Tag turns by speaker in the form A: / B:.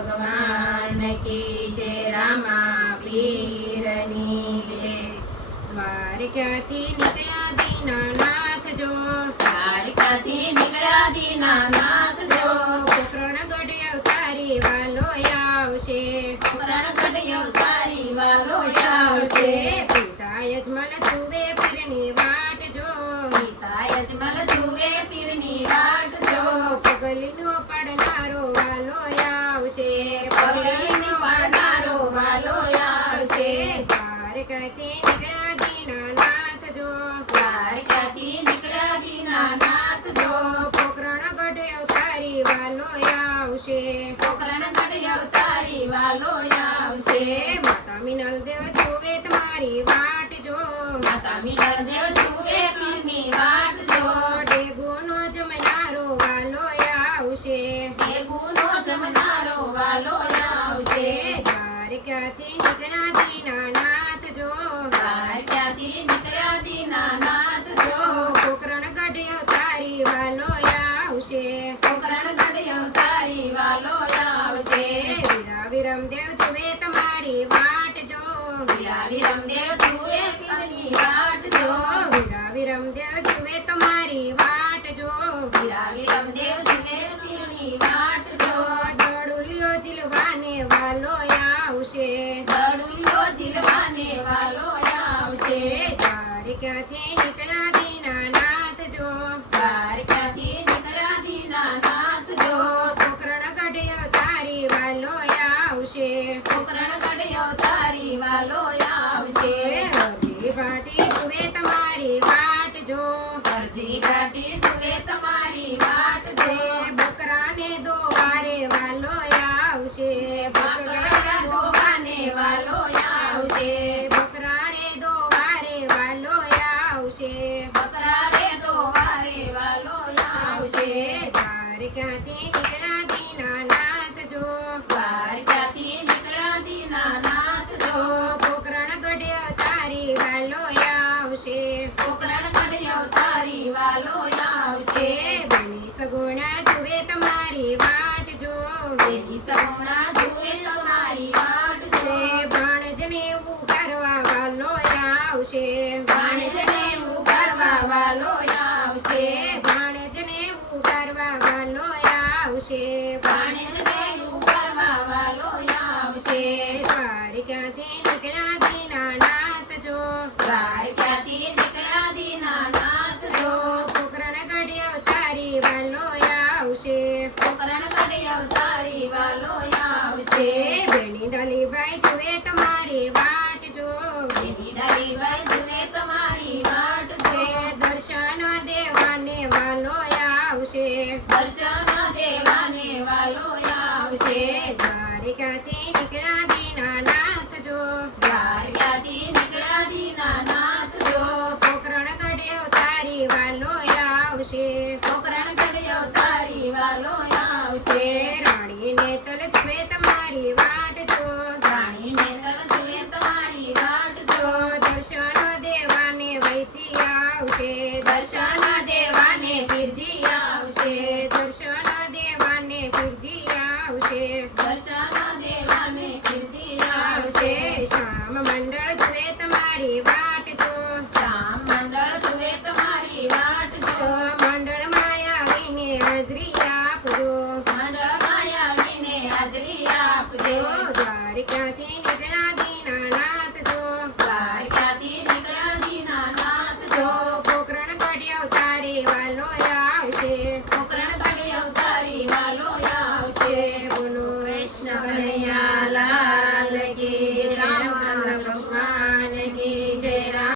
A: ભગવાન કી જય રામા પીરની જય. દ્વારકાથી નીકળ્યા દીનાનાથ જો.
B: દ્વારકાથી નીકળ્યા દીનાનાથ જો.
A: પોકરણગઢ અવતારી વાલો આવશે.
B: રણગઢ અવતારી વાલો આવશે.
A: પિતા યજમાન જુએ પીરની વાટ જો.
B: પિતા યજમાન જુએ પીરની વાટ જો.
A: પગલીનો પડનારો વાલો આવશે
B: પગલીનો પાડનારો વાલો આવશે
A: દ્વારકાથી નીકળ્યા દીનાનાથ જો
B: દ્વારકાથી નીકળ્યા દીનાનાથ જો
A: પોકરણગઢ અવતારી વાલો આવશે.
B: રણગઢ અવતારી વાલો આવશે.
A: માતા મિનલ દેવ જુએ તમારી વાટ જો.
B: માતા મિનલ દેવ જુએ પીરની વાટ જો
A: ડેગુનો જમનારો વાલો આવશે
B: દેગુનો જમનારો વાલો આવશે
A: દ્વારકાથી નીકળ્યા દીનાનાથ જો
B: દ્વારકાથી નીકળ્યા દીનાનાથ જો.
A: પોકરણગઢ અવતારી વાલો આવશે.
B: રણગઢ અવતારી વાલો આવશે.
A: વીરા વિરમ જુએ તમારી વાટ જો.
B: વીરા વિરમદેવ જુએ પીરની વાટ જો.
A: વીરા વિરમ દેવ જુએ તમારી વાટ જો.
B: વીરા વિરમદેવ જુએ પીરની વાટ
A: આવશે. હરજી ભાટી જુએ તમારી વાટ જો
B: અરજી ઘાટી જુએ તમારી વાટ જો
A: બકરાને દોવારે વાલો આવશે.
B: બકરા દોવાને વાલો આવશે
A: બકરાને દોવારે વાલો આવશે
B: બકરા રે દોવારે વાલો આવશે
A: દ્વારકાથી નીકળ્યા દીનાનાથ જો.
B: નીકળ્યા દીનાનાથ
A: વાલો આવશે.
B: રણગઢ અવતારી વાલો આવશે.
A: બની સગુણા જુએ તમારી વાટ જો.
B: તેની સગુણા જુએ તમારી વાટ જો.
A: ભાણજને એવું કરવા વાલો આવશે.
B: વાણિજને ઉગારવા વાલો આવશે
A: ભાણજને એવું કરવા વાલો આવશે.
B: આવશે
A: દ્વારકાથી નીકળ્યા દીનાનાથ જો.
B: દ્વારકાથી નીકળ્યા
A: વાલો આવશે.
B: રણગઢ અવતારી વાલો આવશે.
A: બેની ડલીભાઈ જુએ તમારી દ્વારિકાથી નીકળ્યા દીનાનાથ જો.
B: દ્વારકાથી નીકળ્યા દીનાનાથ જો.
A: પોકરણગઢ તારી વાલો આવશે.
B: રણગઢ તારી વાલો આવશે.
A: રાણીને તલ જુએ તમારી વાટ જો.
B: રાણીને તલ જુએ તમારી વાટ જો.
A: દર્શન દેવાને વૈચી આવશે.
B: દર્શન દેવાને બિરજી આવશે.
A: మా మండల